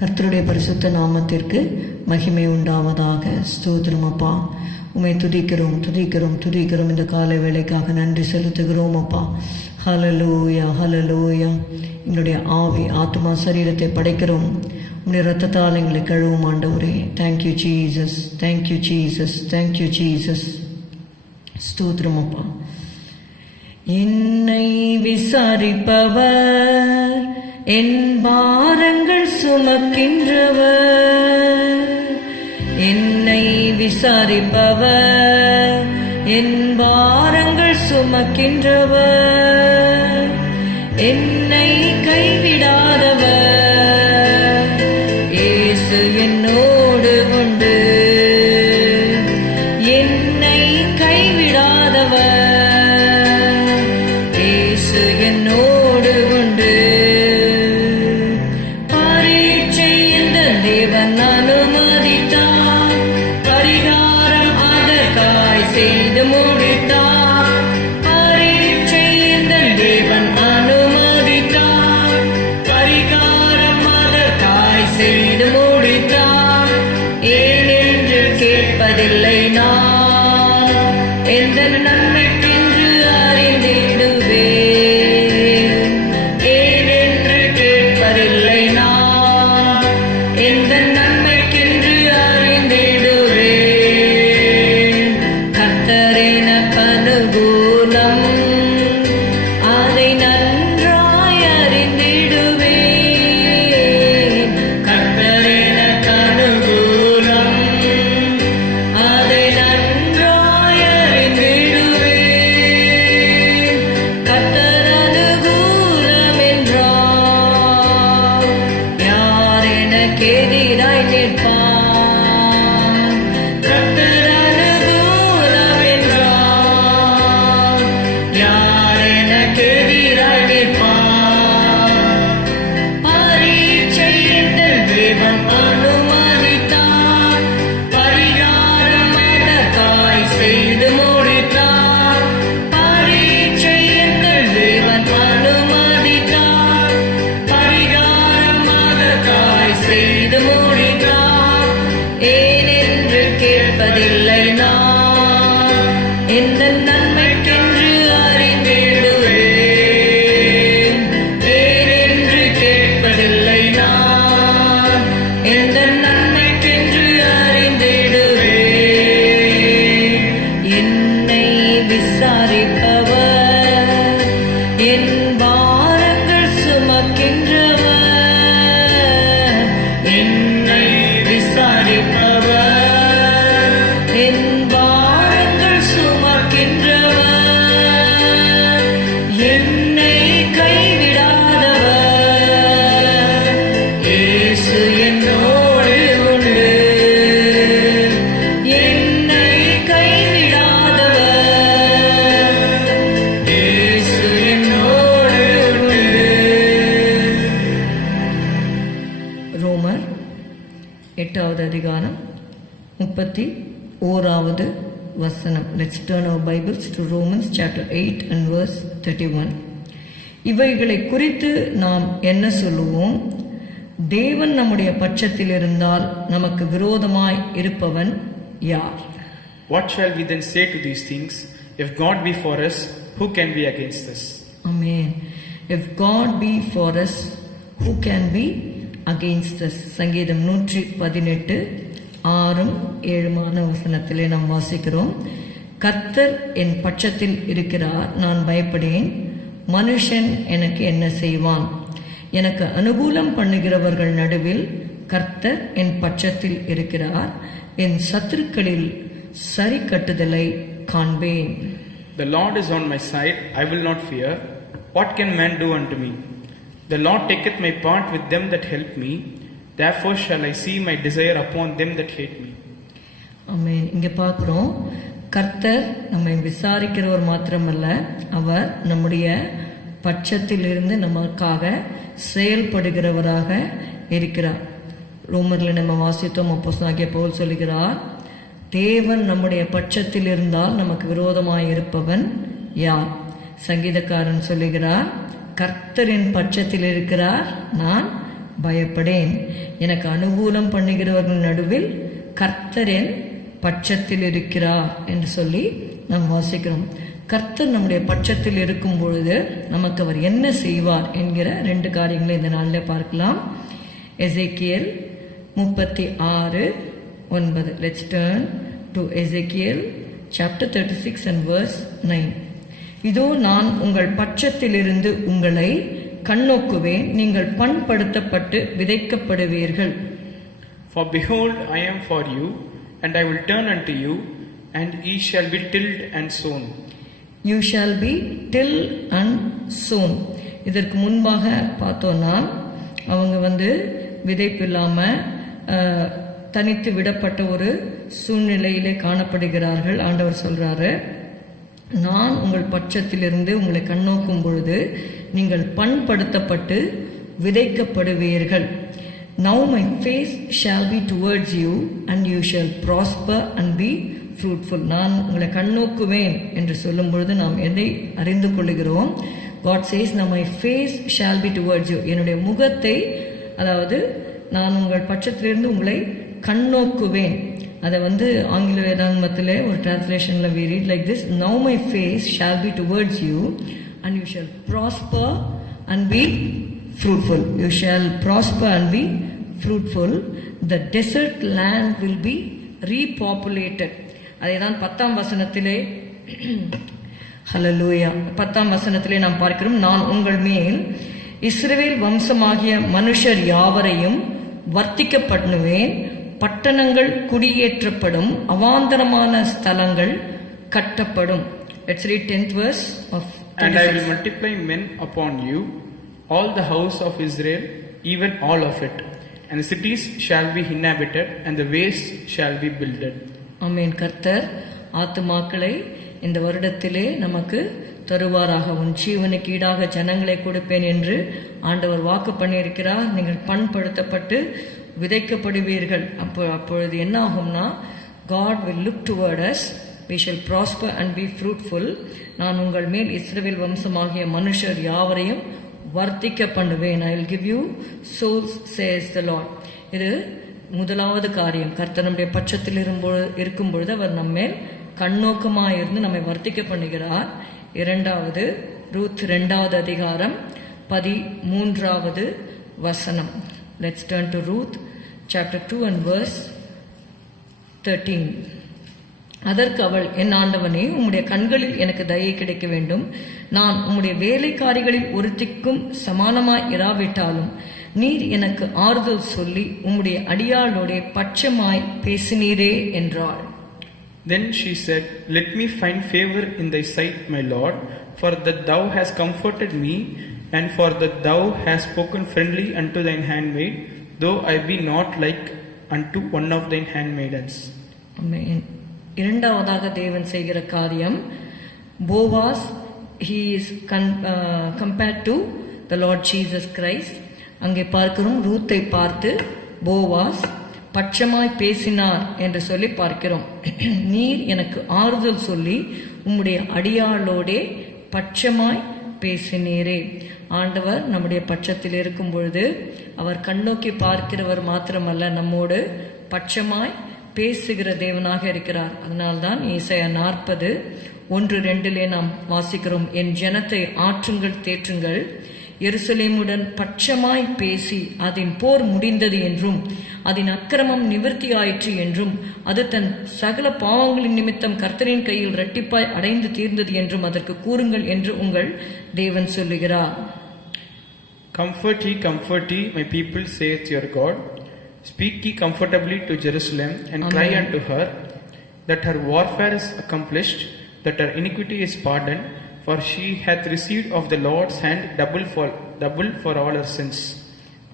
கர்த்தருடைய பரிசுத்த நாமத்திற்கு மகிமை உண்டாவதாக. ஸ்தோத்திரம் அப்பா. உமை துதிக்கிறோம் துதிக்கிறோம் துதிக்கிறோம் இந்த காலை வேலைக்காக நன்றி செலுத்துகிறோம் அப்பா. ஹலலூயா ஹலலூயா எங்களுடைய ஆவி ஆத்மா சரீரத்தை படைக்கிறோம். உங்களுடைய ரத்தத்தால் எங்களை கழுவும் ஆண்டவரே. Thank you Jesus thank you Jesus thank you Jesus ஸ்தோத்திரம் அப்பா. என்னை விசாரிப்பவர் என் பாரங்கள் சுமக்கின்றவர் என்னை விசாரிப்பவர். என் பாரங்கள் சுமக்கின்றவர். தேவன் அனுமதித்தார் பரிகாரம் அதற்காய் செய்து முடித்தார் பரீட்சை இந்த தேவன் அனுமதித்தார் பரிகாரம் அதற்காய் செய்து முடித்தார் ஏனென்று கேட்பதில்லை நான். எந்த அதிகாரம் முப்பத்தி ஓராவது வசனம் let's turn our Bibles to Romans chapter eight and verse thirty one இவைகளை குறித்து நாம் என்ன சொல்லுவோம் தேவன் நம்முடைய பட்சத்தில் இருந்தால் நமக்கு விரோதமாய் இருப்பவன் யார் What shall we then say to these things? If God be for us, who can be against us? Amen. If God be for us, who can be against சங்கீதம் நூற்றி பதினெட்டு ஆறும் ஏழுமான வசனத்திலே நாம் வாசிக்கிறோம். கர்த்தர் என் பட்சத்தில் இருக்கிறார் நான் பயப்படேன். மனுஷன் எனக்கு என்ன செய்வான்? எனக்கு அனுகூலம் பண்ணுகிறவர்கள் நடுவில் கர்த்தர் என் பட்சத்தில் இருக்கிறார். என் சத்துருக்களில் சரி கட்டுதலை காண்பேன். The Lord is on my side, I will not fear. What can man do unto me? The Lord taketh my part with them that help me. Therefore shall I see my desire upon them that hate me. ஆமென் இங்க பார்க்கிறோம் கர்த்தர் நம்மை விசாரிக்கிறவர் மாத்திரமல்ல அவர் நம்முடைய பட்சத்தில் இருந்து நமக்காக செயல்படுகிறவராக இருக்கிறார் ரோமர்ல நம்ம வாசித்தோம் அப்போஸ்தலனாகிய போல் சொல்கிறார் தேவன் நம்முடைய பட்சத்தில் இருந்தால் நமக்கு விரோதமாக இருப்பவன் யார் சங்கீதக்காரன் சொல்லுகிறார் கர்த்தரின் பட்சத்தில் இருக்கிறார் நான் பயப்படேன். எனக்கு அனுகூலம் பண்ணுகிறவர்கள் நடுவில் கர்த்தரின் பட்சத்தில் இருக்கிறார் என்று சொல்லி நாம் வாசிக்கிறோம். கர்த்தர் நம்முடைய பட்சத்தில் இருக்கும் பொழுது நமக்கு அவர் என்ன செய்வார் என்கிற ரெண்டு காரியங்களை இந்த நாளில் பார்க்கலாம். எசேக்கியல் முப்பத்தி ஆறு ஒன்பது. Let's turn to Ezekiel chapter thirty six and verse nine இதோ நான் உங்கள் பட்சத்திலிருந்து உங்களை கண்ணோக்குவேன். நீங்கள் பண்படுத்தப்பட்டு விதைக்கப்படுவீர்கள். For behold, I am for you, and I will turn unto you, and ye shall be tilled and sown. You shall be till and sown இதற்கு முன்பாக பார்த்தோன்னா அவங்க வந்து விதைப்பு இல்லாமல் தனித்து விடப்பட்ட ஒரு சூழ்நிலையிலே காணப்படுகிறார்கள். ஆண்டவர் சொல்றாரு. நான் உங்கள் பட்சத்திலிருந்து உங்களை கண்ணோக்கும் பொழுது நீங்கள் பண்படுத்தப்பட்டு விதைக்கப்படுவீர்கள். Now my face shall be towards you and you shall prosper and be fruitful நான் உங்களை கண்ணோக்குவேன் என்று சொல்லும் பொழுது நாம் எதை அறிந்து கொள்கிறோம் காட் சேஸ் நம் my face shall be towards you என்னுடைய முகத்தை அதாவது நான் உங்கள் பட்சத்திலிருந்து உங்களை கண்ணோக்குவேன். அதை வந்து ஆங்கில வேதாங்கமத்தில் ஒரு டிரான்ஸ்லேஷனில் we read like this now my face shall be towards you and you shall prosper and be fruitful you shall prosper and be fruitful the desert land will be repopulated அதே தான் பத்தாம் வசனத்திலே ஹலோ ஹலலூயா பத்தாம் வசனத்திலே நாம் பார்க்கிறோம் நான் உங்கள் மேல் இஸ்ரேல் வம்சமாகிய மனுஷர் யாவரையும் வர்த்திக்க பண்ணுவேன் பட்டணங்கள் குடியேற்றப்படும் அவாந்தரமான ஸ்தலங்கள் கட்டப்படும். Let's read 10th verse of And I will multiply men upon you, all the house of Israel, even all of it. And the cities shall be inhabited, and the ways shall be builded. ஆமென் கர்த்தர் ஆத்துமாக்களை இந்த வருடத்திலே நமக்கு தருவாராக. உன் ஜீவனுக்கு ஈடாக ஜனங்களை கொடுப்பேன் என்று ஆண்டவர் வாக்கு பண்ணியிருக்கிறார். நீங்கள் பண்படுத்தப்பட்டு விதைக்கப்படுவீர்கள். அப்போ அப்பொழுது என்ன ஆகும்னா God will look toward us we prosper and and be நான் உங்கள் மேல் இஸ்ரேவில் வம்சமாகிய மனுஷர் யாவரையும் வர்த்திக்க பண்ணுவேன். I will give you souls says the Lord இது முதலாவது காரியம். கர்த்தர் நம்முடைய பட்சத்தில் இருக்கும்பொழுது இருக்கும் பொழுது அவர் நம்மேல் கண்ணோக்கமாக இருந்து நம்மை வர்த்திக்க பண்ணுகிறார். இரண்டாவது ரூத் ரெண்டாவது அதிகாரம் பதி மூன்றாவது வசனம். Let's turn to Ruth chapter two and verse thirteen அதற்கு அவள் என் ஆண்டவனே உம்முடைய கண்களில் எனக்கு தயை கிடைக்க வேண்டும் நான் உம்முடைய வேலைக்காரிகளில் ஒருத்திக்கும் சமானமாய் இராவிட்டாலும் நீர் எனக்கு ஆறுதல் சொல்லி உம்முடைய அடியாளோட பட்சமாய் பேசினீரே என்றாள் Then she said, Let me find favor in thy sight, my Lord, for that thou hast comforted me, and for that thou hast spoken friendly unto thine handmaid, though I be not like unto one of thine handmaidens. ஆமென். இரண்டாவதாக தேவன் செய்கிற காரியம் Boaz he is compared to the Lord Jesus Christ அங்கே பார்க்கிறோம் ரூத்தை பார்த்து Boaz பட்சமாய் பேசினார் என்று சொல்லி பார்க்கிறோம் நீர் எனக்கு ஆறுதல் சொல்லி உம்முடைய அடியாளோடே பட்சமாய் பேசினீரே ஆண்டவர் நம்முடைய பட்சத்தில் இருக்கும் பொழுது அவர் கண்ணோக்கி பார்க்கிறவர் மாத்திரமல்ல நம்மோடு பட்சமாய் பேசுகிற தேவனாக இருக்கிறார். அதனால்தான் ஏசாயா நாற்பது ஒன்று ரெண்டிலே நாம் வாசிக்கிறோம் என் ஜனத்தை ஆற்றுங்கள் தேற்றுங்கள். எருசலேமுடன் பட்சமாய் பேசி அதன் போர் முடிந்தது என்றும் அதன் அக்கிரமம் நிவர்த்தி ஆயிற்று என்றும் அது தன் சகல பாவங்களின் நிமித்தம் கர்த்தரின் கையில் இரட்டிப்பாய் அடைந்து தீர்ந்தது என்றும் அதற்கு கூறுங்கள் என்று உங்கள் தேவன் சொல்லுகிறார். Comfort ye, comfort ye, my people, saith your God. Speak ye comfortably to Jerusalem, and cry Amen. unto her that her warfare is accomplished, that her iniquity is pardoned, for she hath received of the Lord's hand double for double for all her sins.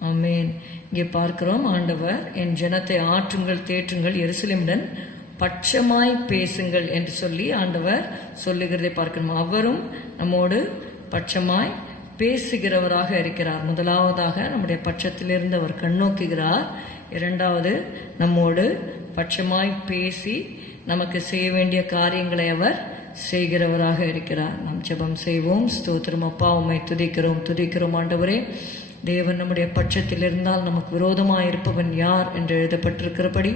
ஆமென் இங்கே பார்க்கிறோம் ஆண்டவர் என் ஜனத்தை ஆற்றுங்கள் தேற்றுங்கள் எருசலேமுடன் பட்சமாய் பேசுங்கள் என்று சொல்லி ஆண்டவர் சொல்லுகிறதை பார்க்கிறோம் அவரும் நம்மோடு பட்சமாய் பேசுகிறவராக இருக்கிறார். முதலாவதாக நம்முடைய பட்சத்திலிருந்து அவர் கண்ணோக்குகிறார் இரண்டாவது நம்மோடு பட்சமாய் பேசி நமக்கு செய்ய வேண்டிய காரியங்களை அவர் செய்கிறவராக இருக்கிறார். நாம் ஜெபம் செய்வோம். ஸ்தோத்திரம். அப்பா உம்மை துதிக்கிறோம். துதிக்கிறோம் ஆண்டவரே. தேவன் நம்முடைய பட்சத்தில் இருந்தால் நமக்கு விரோதமாக இருப்பவன் யார் என்று எழுதப்பட்டிருக்கிறபடி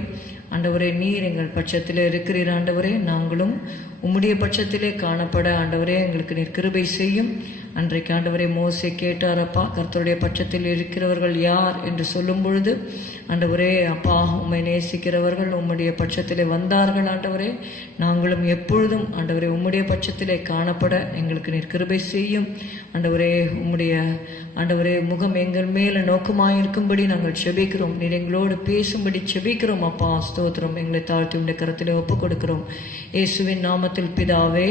ஆண்டவரே நீர் எங்கள் பட்சத்தில் இருக்கிறீர் ஆண்டவரே. நாங்களும் உம்முடைய பட்சத்திலே காணப்பட ஆண்டவரே எங்களுக்கு நீர் கிருபை செய்யும். அன்றைக்கு ஆண்டவரே கேட்டார் கேட்டாரப்பா கர்த்தருடைய பட்சத்தில் இருக்கிறவர்கள் யார் என்று சொல்லும் பொழுது ஆண்டவரே அப்பா உம்மை நேசிக்கிறவர்கள் உம்முடைய பட்சத்திலே வந்தார்கள் ஆண்டவரே. நாங்களும் எப்பொழுதும் ஆண்டவரே உம்முடைய பட்சத்திலே காணப்பட எங்களுக்கு நீர் கிருபை செய்யும். ஆண்டவரே உம்முடைய ஆண்டவரே முகம் எங்கள் மேல நோக்கமாயிருக்கும்படி நாங்கள் செபிக்கிறோம். நீர் எங்களோடு பேசும்படி செபிக்கிறோம் அப்பா. ஸ்தோத்திரம். எங்களை தாழ்த்தி உடைய கரத்திலே ஒப்புக் கொடுக்கிறோம் இயேசுவின் நாமத்தில் பிதாவே